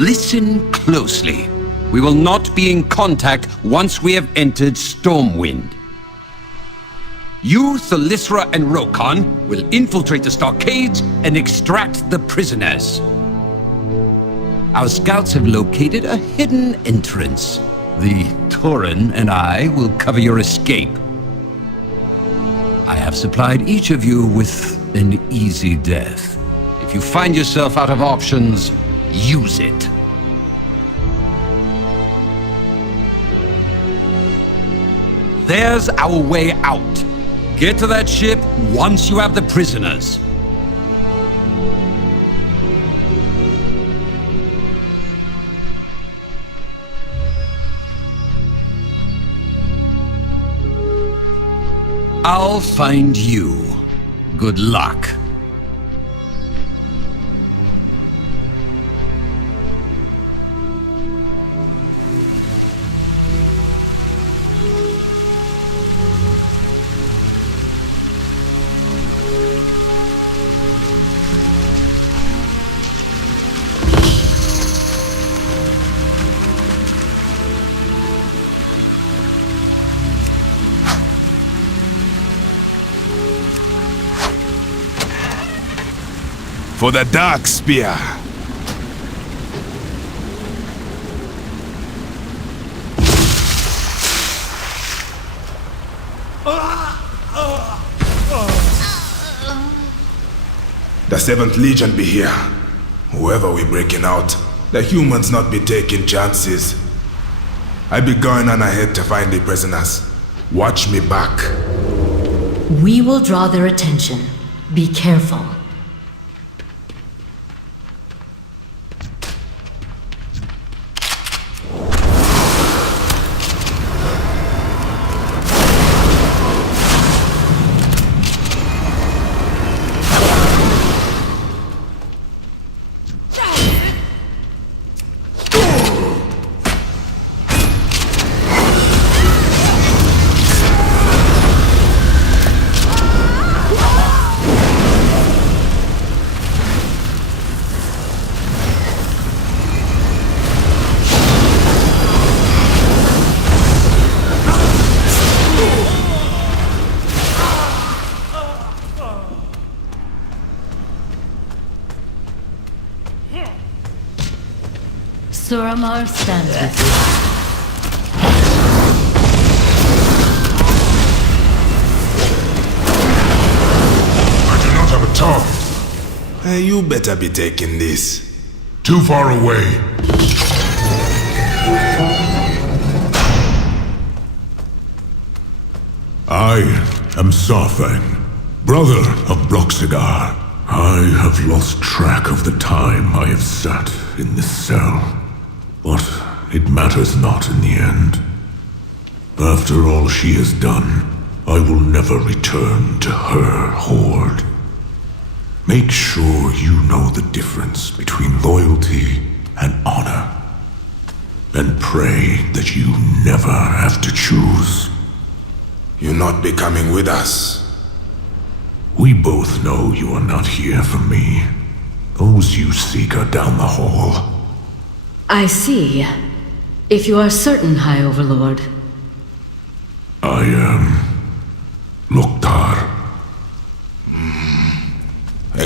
Listen closely. We will not be in contact once we have entered Stormwind. You, Thalysra, and Rokon will infiltrate the stockades and extract the prisoners. Our scouts have located a hidden entrance. The Tauren and I will cover your escape. I have supplied each of you with an easy death. If you find yourself out of options, use it. There's our way out. Get to that ship once you have the prisoners. I'll find you. Good luck. For the Dark Spear! The 7th Legion be here. Whoever we breaking out, the humans not be taking chances. I be going on ahead to find the prisoners. Watch me back. We will draw their attention. Be careful. Suramar stands with you. I do not have a target. You better be taking this. Too far away. I am Sarfang, brother of Broxigar. I have lost track of the time I have sat in this cell. But it matters not in the end. After all she has done, I will never return to her horde. Make sure you know the difference between loyalty and honor. And pray that you never have to choose. You not be coming with us. We both know you are not here for me. Those you seek are down the hall. I see. If you are certain, High Overlord. I am Loktar.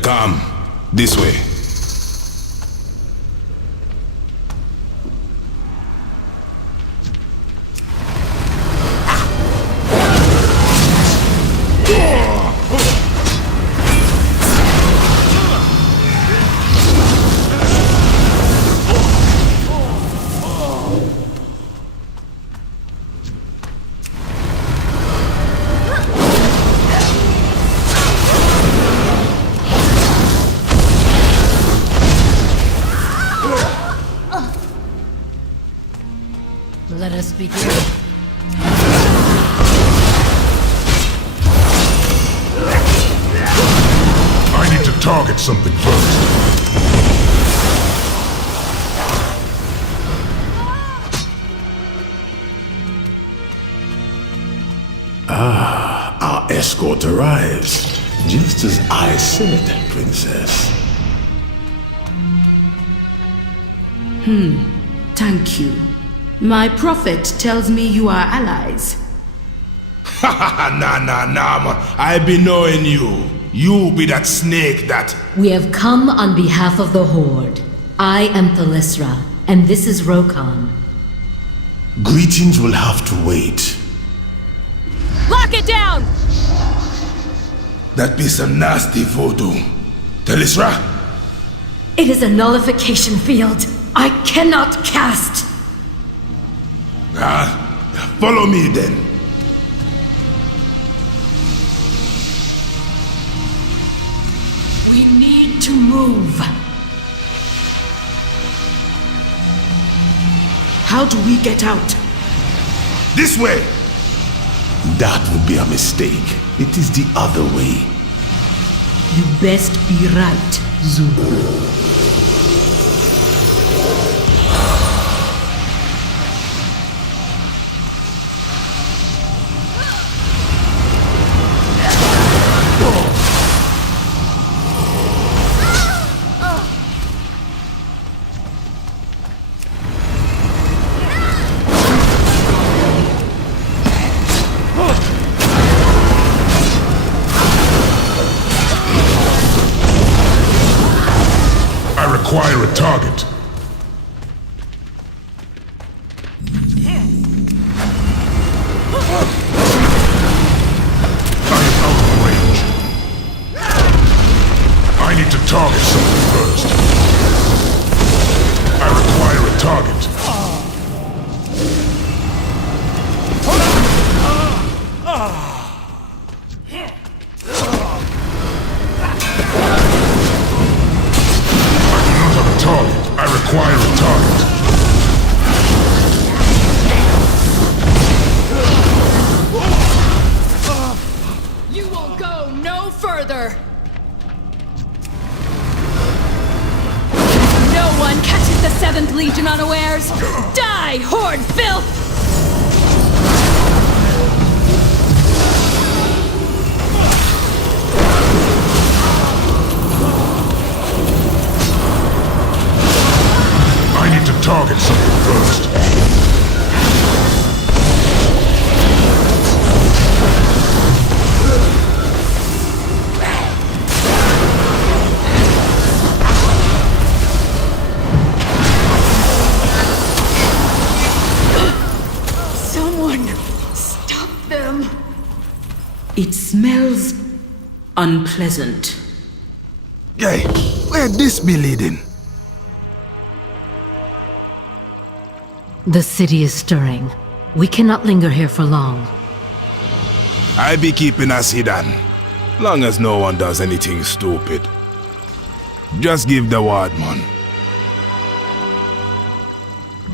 Come, this way. Let us begin. I need to target something first. Our escort arrives, just as I said, Princess. Thank you. My prophet tells me you are allies. Nah, man. I be knowing you. You be that snake that... We have come on behalf of the Horde. I am Thalysra, and this is Rokon. Greetings will have to wait. Lock it down! That be some nasty voodoo. Thalysra? It is a nullification field. I cannot cast. Follow me then. We need to move. How do we get out? This way! That would be a mistake. It is the other way. You best be right, Zulu. Acquire a target. I am out of range. I need to target something first. I require a target. I require a target. You will go no further! No one catches the 7th Legion unawares! Die, Horde filth! I need to target something first. Someone stop them! It smells unpleasant. Hey, where this be leading? The city is stirring. We cannot linger here for long. I be keeping us hidden, long as no one does anything stupid. Just give the word, man.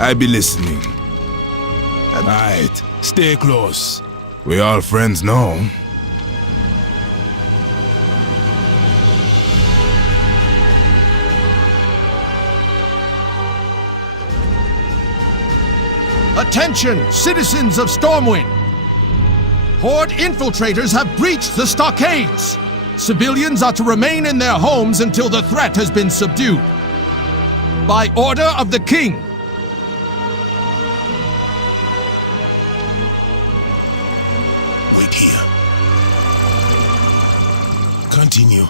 I be listening. Alright, stay close. We all friends now. Attention, citizens of Stormwind! Horde infiltrators have breached the stockades! Civilians are to remain in their homes until the threat has been subdued. By order of the King! Wait here. Continue.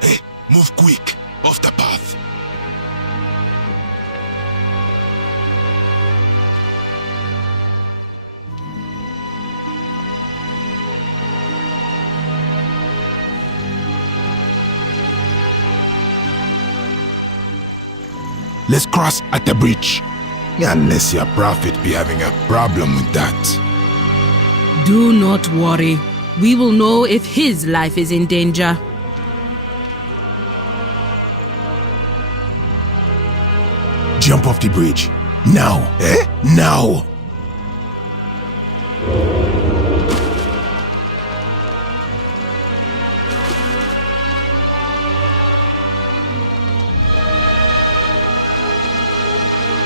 Hey, move quick, off the path. Let's cross at the bridge. Unless your prophet be having a problem with that. Do not worry. We will know if his life is in danger. Jump off the bridge. Now. Eh? Now!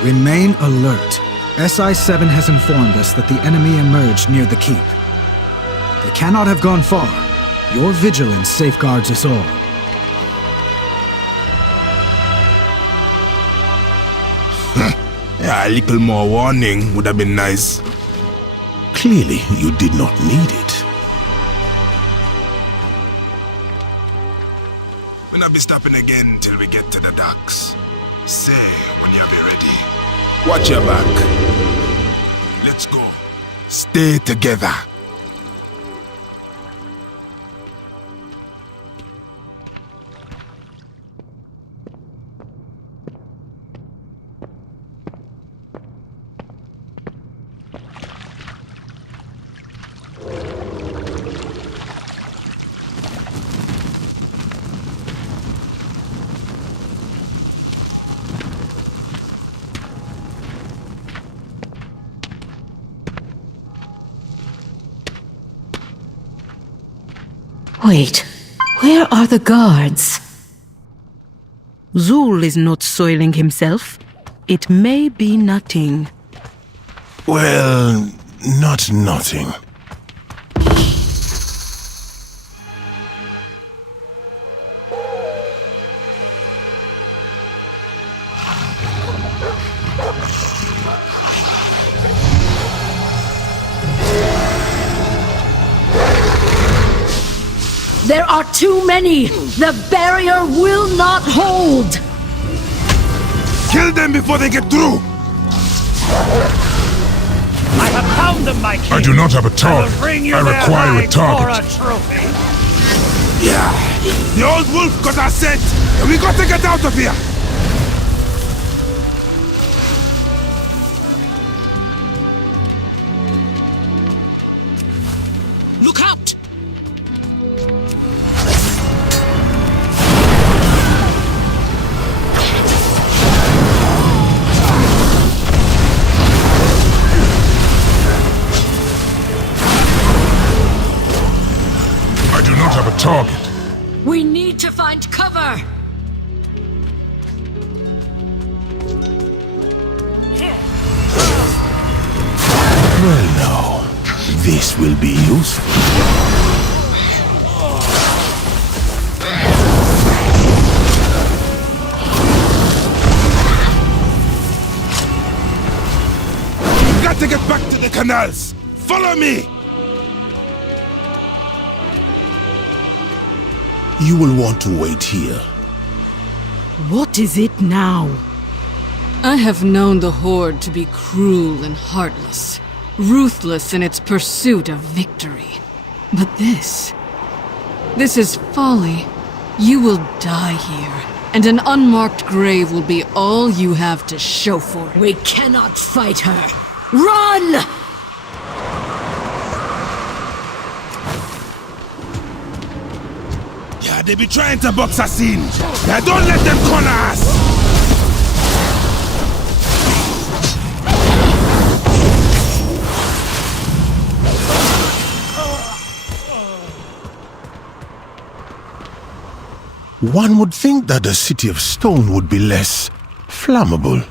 Remain alert. SI-7 has informed us that the enemy emerged near the keep. cannot have gone far. Your vigilance safeguards us all. Yeah, a little more warning would have been nice. Clearly, you did not need it. We'll not be stopping again till we get to the docks. Say when you'll be ready. Watch your back. Let's go. Stay together. Wait, where are the guards? Zul is not soiling himself. It may be nothing. Well, not nothing. There are too many! The barrier will not hold! Kill them before they get through! I have found them, my king! I do not have a target. I require a target. For a trophy. Yeah, the old wolf got us sent, and we got to get out of here! Look out! Target. We need to find cover! Well now, this will be useful. We've got to get back to the canals! Follow me! You will want to wait here. What is it now? I have known the Horde to be cruel and heartless, ruthless in its pursuit of victory. But this is folly. You will die here, and an unmarked grave will be all you have to show for it. We cannot fight her! Run! Yeah, they be trying to box us in. Yeah, don't let them corner us! One would think that the city of stone would be less flammable.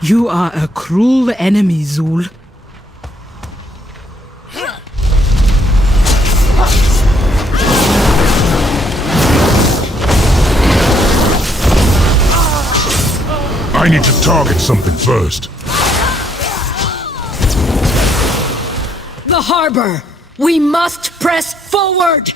You are a cruel enemy, Zul. I need to target something first. The harbor! We must press forward!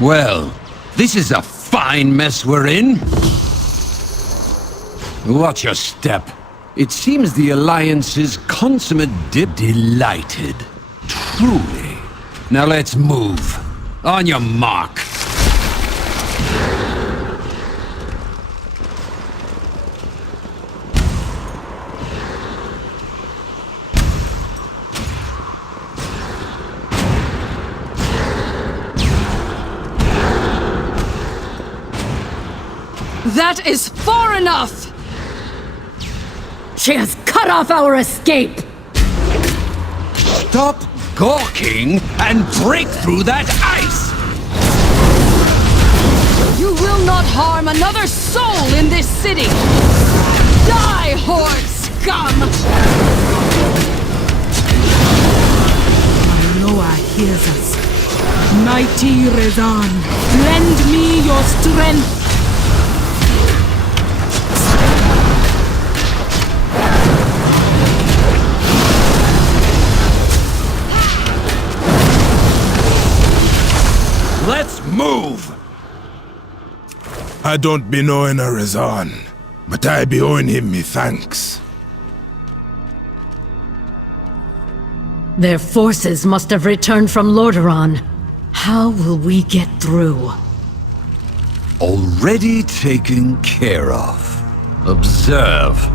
Well, this is a fine mess we're in. Watch your step. It seems the Alliance's consummate delighted. Truly. Now let's move. On your mark. That is far enough! She has cut off our escape! Stop gawking and break through that ice! You will not harm another soul in this city! Die, horde scum! Loa hears us. Mighty Rezan, lend me your strength! Let's move! I don't be knowing a Rezan, but I be owing him me thanks. Their forces must have returned from Lordaeron. How will we get through? Already taken care of. Observe.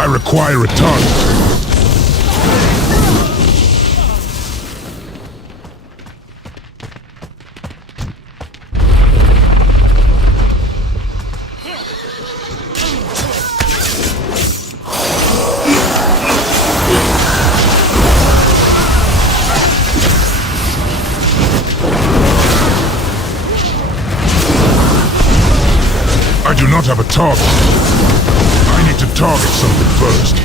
I require a tongue. I do not have a target. I need to target something first.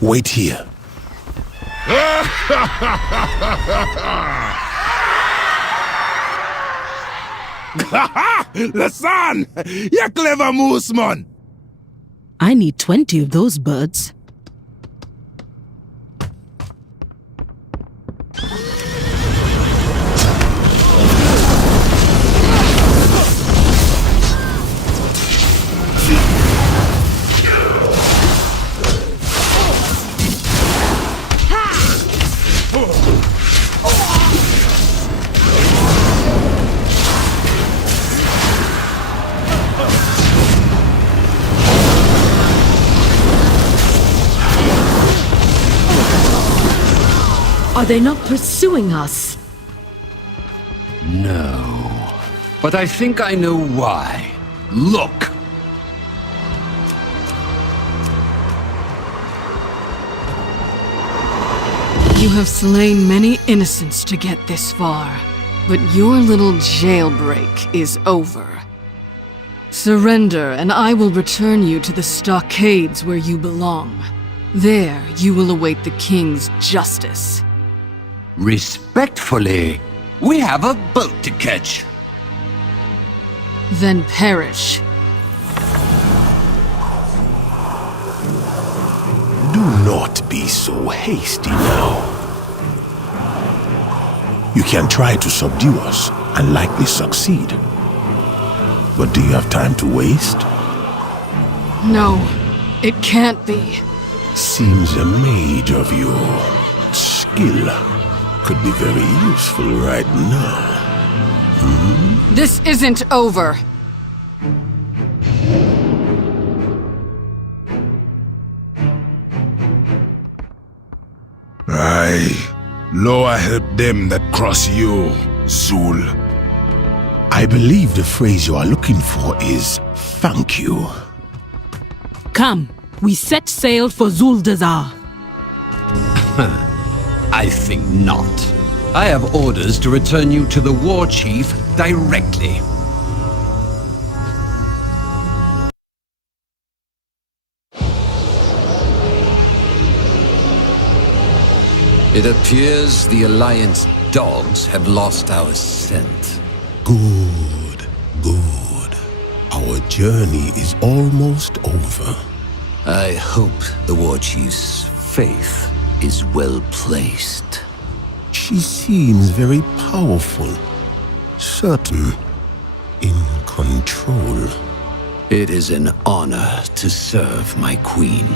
Wait here. Lasan! You clever moose, man! I need 20 of those birds. Are they not pursuing us? No. But I think I know why. Look! You have slain many innocents to get this far, but your little jailbreak is over. Surrender, and I will return you to the stockades where you belong. There, you will await the king's justice. Respectfully, we have a boat to catch. Then perish. Do not be so hasty now. You can try to subdue us and likely succeed. But do you have time to waste? No, it can't be. Seems a mage of your skill could be very useful right now. This isn't over. Loa help them that cross you, Zul. I believe the phrase you are looking for is thank you. Come, we set sail for Zuldazar. I think not. I have orders to return you to the war chief directly. It appears the Alliance dogs have lost our scent. Good, good. Our journey is almost over. I hope the war chief's faith is well placed. She seems very powerful, certain, in control. It is an honor to serve my queen.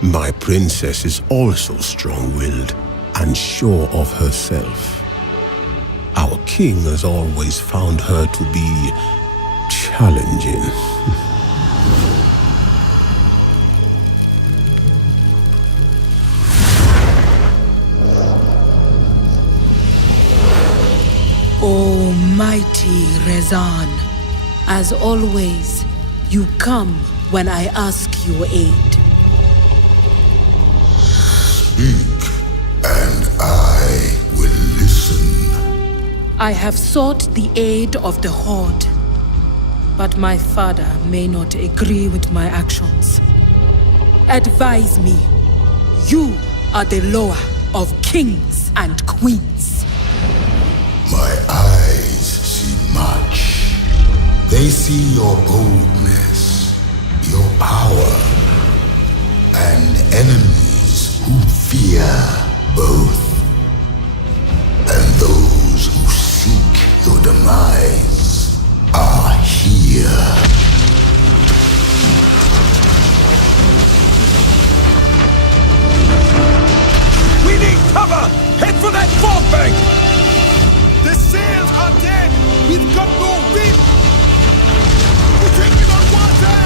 My princess is also strong-willed and sure of herself. Our king has always found her to be challenging. Almighty Rezan, as always, you come when I ask your aid. Speak, and I will listen. I have sought the aid of the Horde, but my father may not agree with my actions. Advise me. You are the Loa of kings and queens. My eyes see much. They see your boldness, your power, and enemies who fear both. And those who seek your demise are here. We need cover! Head for that fog bank! The sails are dead! We've got no wind! We're taking on water!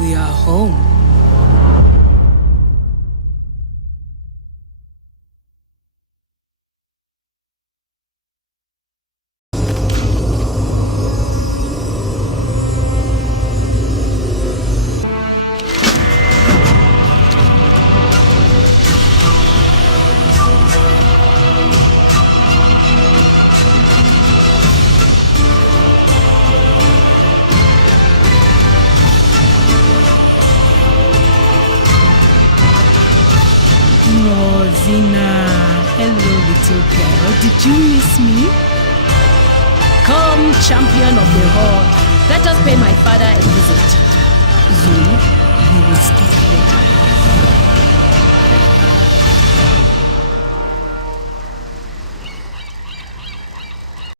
We are home. Oh, Zina. Hello, little girl. Did you miss me? Come, champion of the Horde. Let us pay my father a visit. You will speak later.